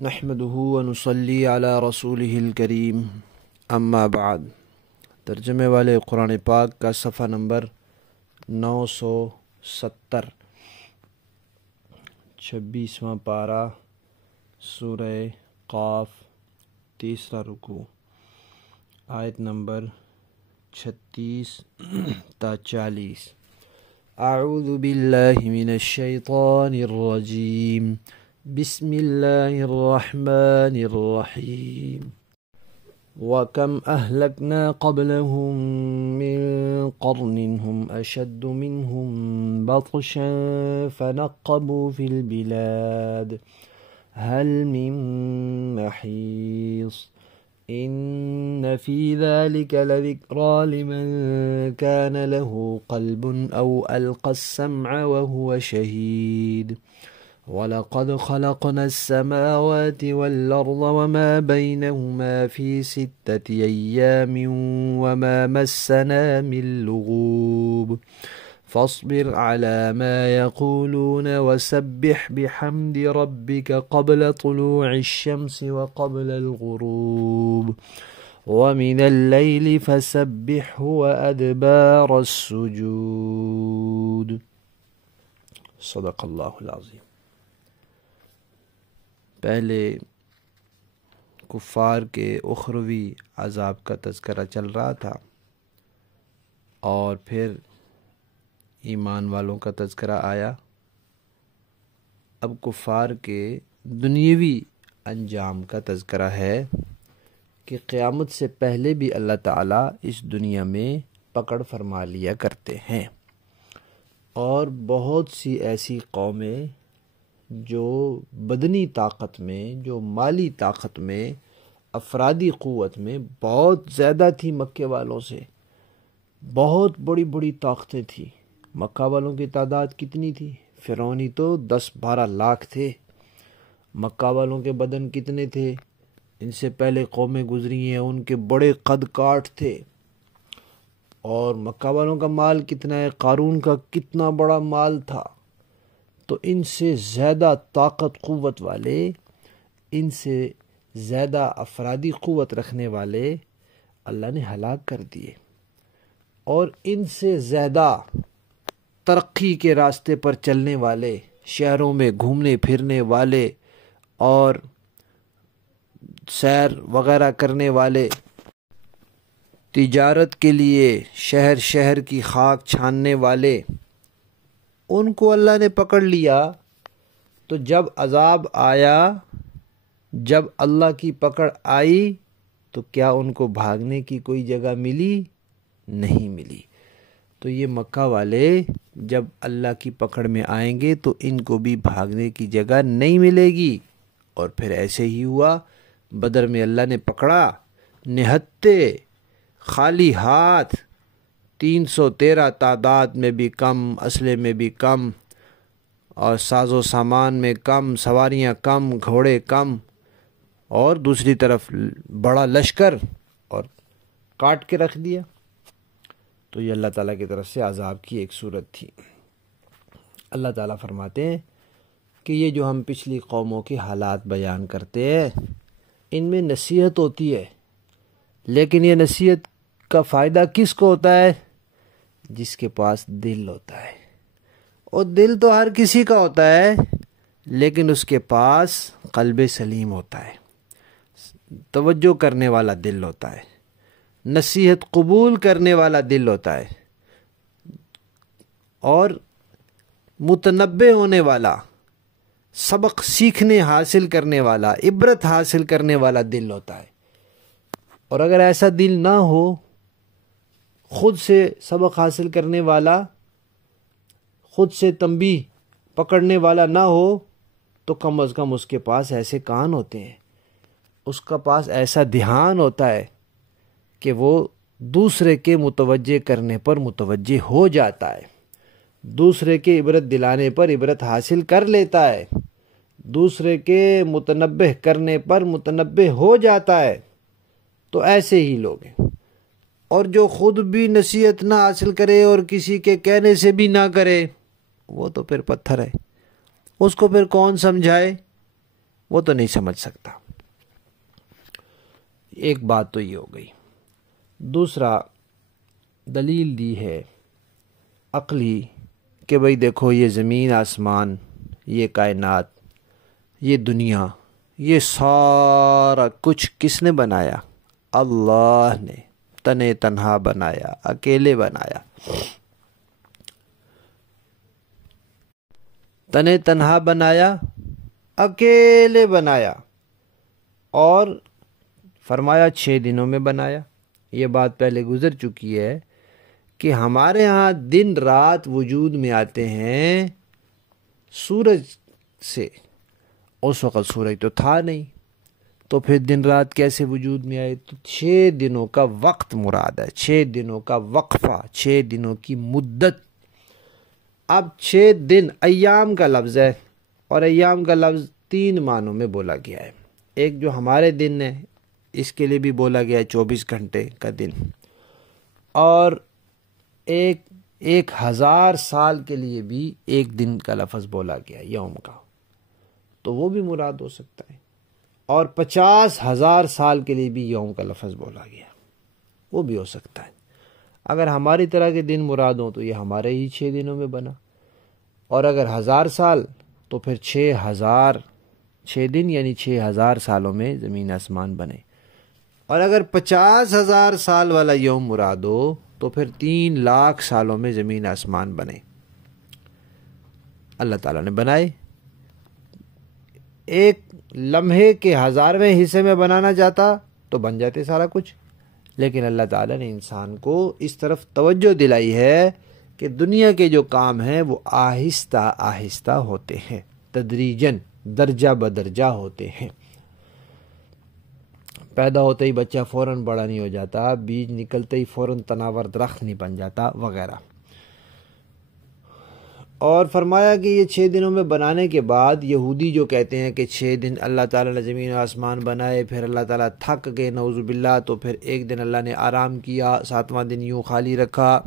نحمده ونصلي علی رسولہ الکریم اما بعد۔ ترجمے والے قرآن پاک کا صفحہ نمبر 970، 26واں پارہ، سورہ قاف، تیسرا رکوع، آیت نمبر 36 تا 40۔ اعوذ باللہ من الشیطان الرجیم، بسم اللہ الرحمن الرحیم۔ وَكَمْ أَهْلَكْنَا قَبْلَهُمْ مِنْ قَرْنٍ هُمْ أَشَدُّ مِنْهُمْ بَطْشًا فَنَقَّبُوا فِي الْبِلَادِ هَلْ مِنْ مَحِيصٍ إِنَّ فِي ذَلِكَ لَذِكْرَى لِمَنْ كَانَ لَهُ قَلْبٌ أَوْ أَلْقَى السَّمْعَ وَهُوَ شَهِيدٌ وَلَقَدْ خَلَقْنَا السَّمَاوَاتِ وَالْأَرْضَ وَمَا بَيْنَهُمَا فِي 6 أَيَّامٍ وَمَا مَسَّنَا مِن لُغُوبٍ فاصبر على ما يقولون وسبح بحمد ربك قبل طلوع الشمس وقبل الغروب ومن الليل فسبحه وأدبار السجود۔ صدق اللہ العظیم۔ پہلے کفار کے اخروی عذاب کا تذکرہ چل رہا تھا اور پھر ایمان والوں کا تذکرہ آیا۔ اب کفار کے دنیاوی انجام کا تذکرہ ہے کہ قیامت سے پہلے بھی اللہ تعالیٰ اس دنیا میں پکڑ فرما لیا کرتے ہیں، اور بہت سی ایسی قومیں جو بدنی طاقت میں، جو مالی طاقت میں، افرادی قوت میں بہت زیادہ تھی مکے والوں سے، بہت بڑی بڑی طاقتیں تھیں۔ مکہ والوں کی تعداد کتنی تھی؟ فرعونی تو 10-12 لاکھ تھے۔ مکہ والوں کے بدن کتنے تھے؟ ان سے پہلے قومیں گزری ہیں، ان کے بڑے قد کاٹ تھے۔ اور مکہ والوں کا مال کتنا ہے؟ قارون کا کتنا بڑا مال تھا۔ تو ان سے زیادہ طاقت قوت والے، ان سے زیادہ افرادی قوت رکھنے والے اللہ نے ہلاک کر دیے، اور ان سے زیادہ ترقی کے راستے پر چلنے والے، شہروں میں گھومنے پھرنے والے اور سیر وغیرہ کرنے والے، تجارت کے لیے شہر شہر کی خاک چھاننے والے، ان کو اللہ نے پکڑ لیا۔ تو جب عذاب آیا، جب اللہ کی پکڑ آئی، تو کیا ان کو بھاگنے کی کوئی جگہ ملی؟ نہیں ملی۔ تو یہ مکہ والے جب اللہ کی پکڑ میں آئیں گے تو ان کو بھی بھاگنے کی جگہ نہیں ملے گی۔ اور پھر ایسے ہی ہوا، بدر میں اللہ نے پکڑا، نہتے، خالی ہاتھ، 313 تعداد میں بھی کم، اسلحے میں بھی کم، اور ساز و سامان میں کم، سواریاں کم، گھوڑے کم، اور دوسری طرف بڑا لشکر، اور کاٹ کے رکھ دیا۔ تو یہ اللہ تعالیٰ کی طرف سے عذاب کی ایک صورت تھی۔ اللہ تعالیٰ فرماتے ہیں کہ یہ جو ہم پچھلی قوموں کے حالات بیان کرتے ہیں، ان میں نصیحت ہوتی ہے، لیکن یہ نصیحت کا فائدہ کس کو ہوتا ہے؟ جس کے پاس دل ہوتا ہے۔ اور دل تو ہر کسی کا ہوتا ہے، لیکن اس کے پاس قلب سلیم ہوتا ہے، توجہ کرنے والا دل ہوتا ہے، نصیحت قبول کرنے والا دل ہوتا ہے، اور متنبہ ہونے والا، سبق سیکھنے حاصل کرنے والا، عبرت حاصل کرنے والا دل ہوتا ہے۔ اور اگر ایسا دل نہ ہو، خود سے سبق حاصل کرنے والا، خود سے تنبیہ پکڑنے والا نہ ہو، تو کم از کم اس کے پاس ایسے کان ہوتے ہیں، اس کا پاس ایسا دھیان ہوتا ہے کہ وہ دوسرے کے متوجہ کرنے پر متوجہ ہو جاتا ہے، دوسرے کے عبرت دلانے پر عبرت حاصل کر لیتا ہے، دوسرے کے متنبہ کرنے پر متنبہ ہو جاتا ہے۔ تو ایسے ہی لوگ ہیں۔ اور جو خود بھی نصیحت نہ حاصل کرے اور کسی کے کہنے سے بھی نہ کرے، وہ تو پھر پتھر ہے، اس کو پھر کون سمجھائے؟ وہ تو نہیں سمجھ سکتا۔ ایک بات تو یہ ہو گئی۔ دوسرا دلیل دی ہے عقلی کہ بھئی دیکھو یہ زمین آسمان، یہ کائنات، یہ دنیا، یہ سارا کچھ کس نے بنایا؟ اللہ نے تنے تنہا بنایا، اکیلے بنایا۔ تنے تنہا بنایا، اکیلے بنایا، اور فرمایا 6 دنوں میں بنایا۔ یہ بات پہلے گزر چکی ہے کہ ہمارے ہاں دن رات وجود میں آتے ہیں سورج سے۔ اس وقت سورج تو تھا نہیں، تو پھر دن رات کیسے وجود میں آئے؟ تو 6 دنوں کا وقت مراد ہے، 6 دنوں کا وقفہ، 6 دنوں کی مدت۔ اب 6 دن ایام کا لفظ ہے، اور ایام کا لفظ 3 معنوں میں بولا گیا ہے۔ ایک جو ہمارے دن ہے اس کے لیے بھی بولا گیا ہے 24 گھنٹے کا دن، اور ایک 1000 سال کے لیے بھی ایک دن کا لفظ بولا گیا ہے یوم کا، تو وہ بھی مراد ہو سکتا ہے، اور 50,000 سال کے لیے بھی یوم کا لفظ بولا گیا، وہ بھی ہو سکتا ہے۔ اگر ہماری طرح کے دن مراد ہوں تو یہ ہمارے ہی 6 دنوں میں بنا، اور اگر 1000 سال تو پھر 6 دن یعنی 6000 سالوں میں زمین آسمان بنے، اور اگر 50,000 سال والا یوم مراد ہو تو پھر 3 لاکھ سالوں میں زمین آسمان بنے۔ اللہ تعالیٰ نے بنائے، ایک لمحے کے 1000ویں حصے میں بنانا چاہتا تو بن جاتے سارا کچھ، لیکن اللہ تعالیٰ نے انسان کو اس طرف توجہ دلائی ہے کہ دنیا کے جو کام ہیں وہ آہستہ آہستہ ہوتے ہیں، تدریجاً، درجہ بدرجہ ہوتے ہیں۔ پیدا ہوتے ہی بچہ فوراً بڑا نہیں ہو جاتا، بیج نکلتے ہی فوراً تناور درخت نہیں بن جاتا وغیرہ۔ اور فرمایا کہ یہ 6 دنوں میں بنانے کے بعد یہودی جو کہتے ہیں کہ 6 دن اللہ تعالیٰ نے زمین و آسمان بنائے، پھر اللہ تعالیٰ تھک گئے نعوذ باللہ، تو پھر ایک دن اللہ نے آرام کیا، 7واں دن یوں خالی رکھا،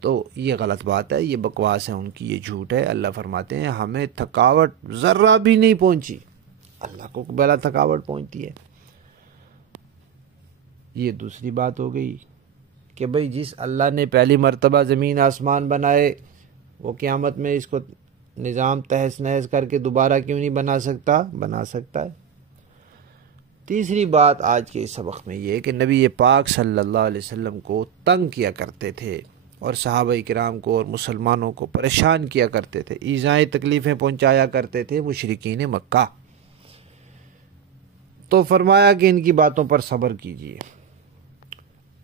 تو یہ غلط بات ہے، یہ بکواس ہے ان کی، یہ جھوٹ ہے۔ اللہ فرماتے ہیں ہمیں تھکاوٹ ذرہ بھی نہیں پہنچی، اللہ کو بلا تھکاوٹ پہنچتی ہے۔ یہ دوسری بات ہو گئی کہ بھئی جس اللہ نے پہلی مرتبہ زمین آسمان بنائے وہ قیامت میں اس کو نظام تہس نہس کر کے دوبارہ کیوں نہیں بنا سکتا؟ بنا سکتا ہے۔ تیسری بات آج کے اس سبق میں یہ کہ نبی پاک صلی اللہ علیہ وسلم کو تنگ کیا کرتے تھے، اور صحابہ کرام کو اور مسلمانوں کو پریشان کیا کرتے تھے، ایذائیں تکلیفیں پہنچایا کرتے تھے مشرکین مکہ۔ تو فرمایا کہ ان کی باتوں پر صبر کیجیے،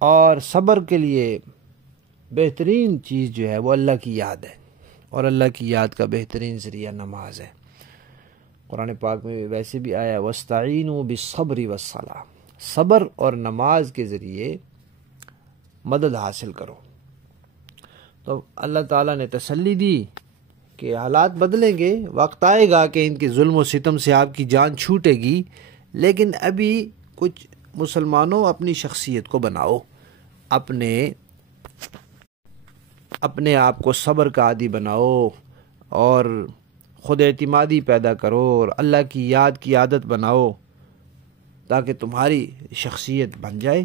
اور صبر کے لیے بہترین چیز جو ہے وہ اللہ کی یاد ہے، اور اللہ کی یاد کا بہترین ذریعہ نماز ہے۔ قرآن پاک میں ویسے بھی آیا ہے وَاسْتَعِینُوا بِالصَّبْرِ وَالصَّلَاةِ، صبر اور نماز کے ذریعے مدد حاصل کرو۔ تو اللہ تعالیٰ نے تسلی دی کہ حالات بدلیں گے، وقت آئے گا کہ ان کے ظلم و ستم سے آپ کی جان چھوٹے گی، لیکن ابھی کچھ مسلمانوں اپنی شخصیت کو بناؤ، اپنے آپ کو صبر کا عادی بناؤ، اور خود اعتمادی پیدا کرو، اور اللہ کی یاد کی عادت بناؤ تاکہ تمہاری شخصیت بن جائے۔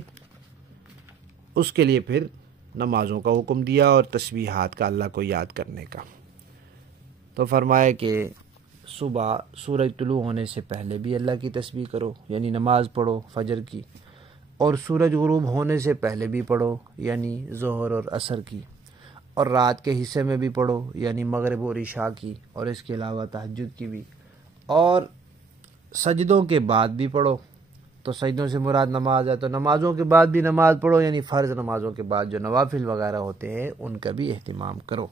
اس کے لیے پھر نمازوں کا حکم دیا اور تسبیحات کا، اللہ کو یاد کرنے کا۔ تو فرمایا کہ صبح سورج طلوع ہونے سے پہلے بھی اللہ کی تسبیح کرو، یعنی نماز پڑھو فجر کی، اور سورج غروب ہونے سے پہلے بھی پڑھو، یعنی ظہر اور عصر کی، اور رات کے حصے میں بھی پڑھو، یعنی مغرب اور عشاء کی، اور اس کے علاوہ تہجد کی بھی، اور سجدوں کے بعد بھی پڑھو۔ تو سجدوں سے مراد نماز ہے، تو نمازوں کے بعد بھی نماز پڑھو، یعنی فرض نمازوں کے بعد جو نوافل وغیرہ ہوتے ہیں ان کا بھی اہتمام کرو۔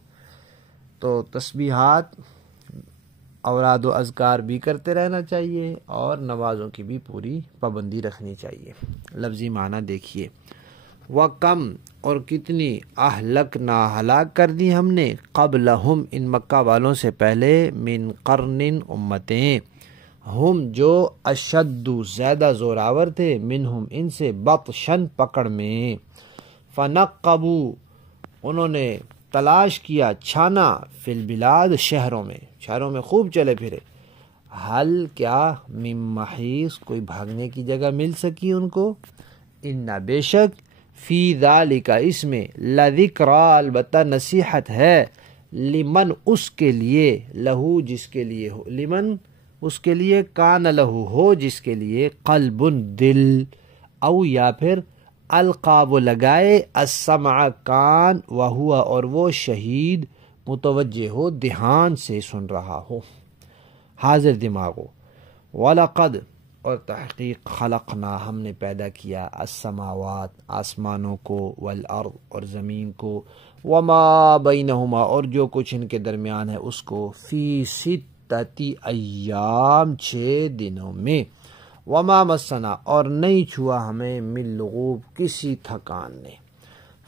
تو تسبیحات، اوراد و اذکار بھی کرتے رہنا چاہیے، اور نمازوں کی بھی پوری پابندی رکھنی چاہیے۔ لفظی معنی دیکھیے، وَکم، اور کتنی، اہلکنا، ہلاک کر دی ہم نے، قبلہم، ان مکہ والوں سے پہلے، من قرن، امتیں، ہم جو اشد، زیادہ زوراور تھے، منہم، ان سے، بطشن، پکڑ میں، فنقبوا، انہوں نے تلاش کیا، چھانا، فی البلاد، شہروں میں خوب چلے پھرے، حل کیا من محیص کوئی بھاگنے کی جگہ مل سکی ان کو؟ ان بے شک فی ذالک اس میں لذکریٰ البتہ نصیحت ہے، لمن اس کے لیے، لہو جس کے لیے ہو، لمن اس کے لیے، کان لہو ہو جس کے لیے، قلب دل، او یا پھر القاب لگائے، السمع کان، وہوا اور وہ شہید متوجہ ہو، دھیان سے سن رہا ہو، حاضر دماغ ہو۔ وَلَقَدْ اور تحقیق خلقنا ہم نے پیدا کیا، السماوات آسمانوں کو، والارض اور زمین کو، وما بینہما اور جو کچھ ان کے درمیان ہے اس کو، فی ستۃ ایام 6 دنوں میں، وما مسنا اور نہیں چھوا ہمیں من لغوب کسی تھکان نے،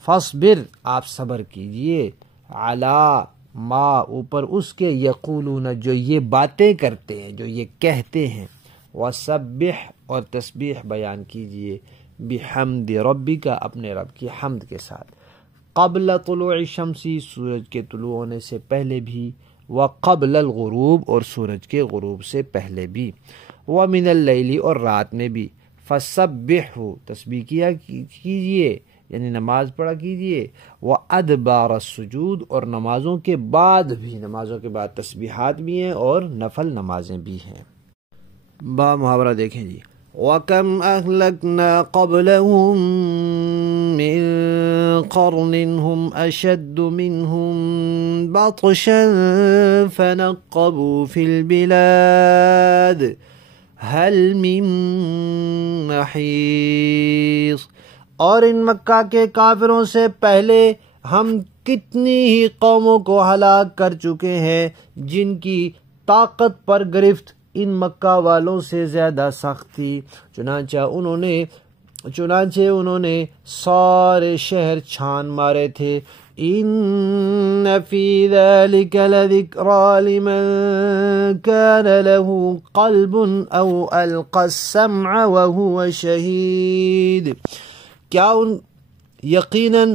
فاصبر آپ صبر کیجئے، علی ما اوپر اس کے، یقولون جو یہ باتیں کرتے ہیں، جو یہ کہتے ہیں، وسبح اور تسبیح بیان کیجئے، بحمد ربک اپنے رب کی حمد کے ساتھ، قبل طلوع الشمس سورج کے طلوع ہونے سے پہلے بھی، وقبل الغروب اور سورج کے غروب سے پہلے بھی، ومن اللیل اور رات میں بھی، فسبح تسبیح کیا کیجئے یعنی نماز پڑھا کیجئے، وادبار السجود اور نمازوں کے بعد بھی، نمازوں کے بعد تسبیحات بھی ہیں اور نفل نمازیں بھی ہیں۔ با محاورہ دیکھیں جی، وَكَمْ أَهْلَكْنَا قَبْلَهُمْ مِنْ قَرْنٍ هُمْ أَشَدُّ مِنْهُمْ بَطْشًا فَنَقَّبُوا فِي الْبِلَادِ هَلْ مِنْ مَحِيصٍ اور ان مکہ کے کافروں سے پہلے ہم کتنی ہی قوموں کو ہلاک کر چکے ہیں جن کی طاقت پر گرفت ان مکہ والوں سے زیادہ سخت تھی، چنانچہ انہوں نے سارے شہر چھان مارے تھے۔ ان فی ذلک لذکریٰ لمن کان لہ قلب او القی السمع وہو شہید، کیا یقیناً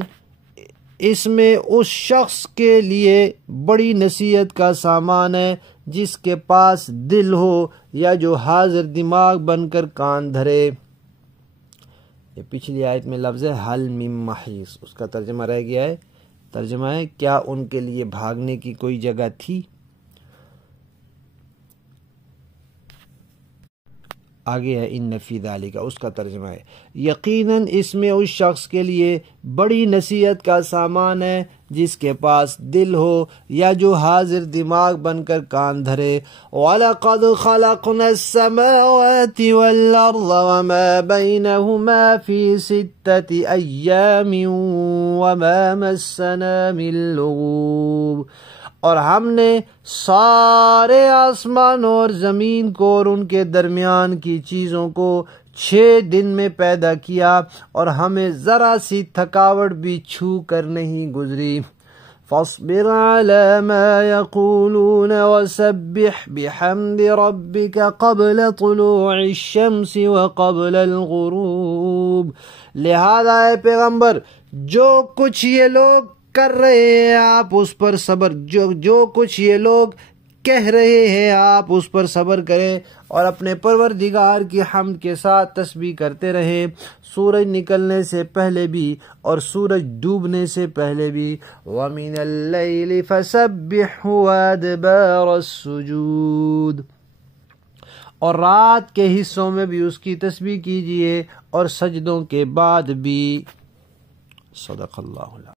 اس میں اس شخص کے لیے بڑی نصیحت کا سامان ہے جس کے پاس دل ہو یا جو حاضر دماغ بن کر کان دھرے۔ یہ پچھلی آیت میں لفظ ہے حل من محیص، اس کا ترجمہ رہ گیا ہے، ترجمہ ہے کیا ان کے لیے بھاگنے کی کوئی جگہ تھی؟ آگے ہے ان فی ذالک، اس کا ترجمہ ہے یقیناً اس میں اس شخص کے لیے بڑی نصیحت کا سامان ہے جس کے پاس دل ہو یا جو حاضر دماغ بن کر کان دھرے۔ وَلَقَدْ خَلَقْنَا السَّمَاوَاتِ وَالْأَرْضَ وَمَا بَيْنَهُمَا فِي 6 أَيَّامٍ وَمَا مَسَّنَا مِن لُغُوبٍ اور ہم نے سارے آسمان اور زمین کو اور ان کے درمیان کی چیزوں کو 6 دن میں پیدا کیا اور ہمیں ذرا سی تھکاوٹ بھی چھو کر نہیں گزری۔ فاصبر على ما يقولون وسبح بحمد ربك قبل طلوع الشمس وقبل الغروب، لہذا اے پیغمبر جو کچھ یہ لوگ کر رہے ہیں آپ اس پر صبر، جو کچھ یہ لوگ کہہ رہے ہیں آپ اس پر صبر کریں اور اپنے پروردگار کی حمد کے ساتھ تسبیح کرتے رہیں، سورج نکلنے سے پہلے بھی اور سورج ڈوبنے سے پہلے بھی۔ وَمِنَ اللَّيْلِ فَسَبِّحْهُ وَأَدْبَارَ السُّجُودِ اور رات کے حصوں میں بھی اس کی تسبیح کیجئے اور سجدوں کے بعد بھی۔ صدق اللہ۔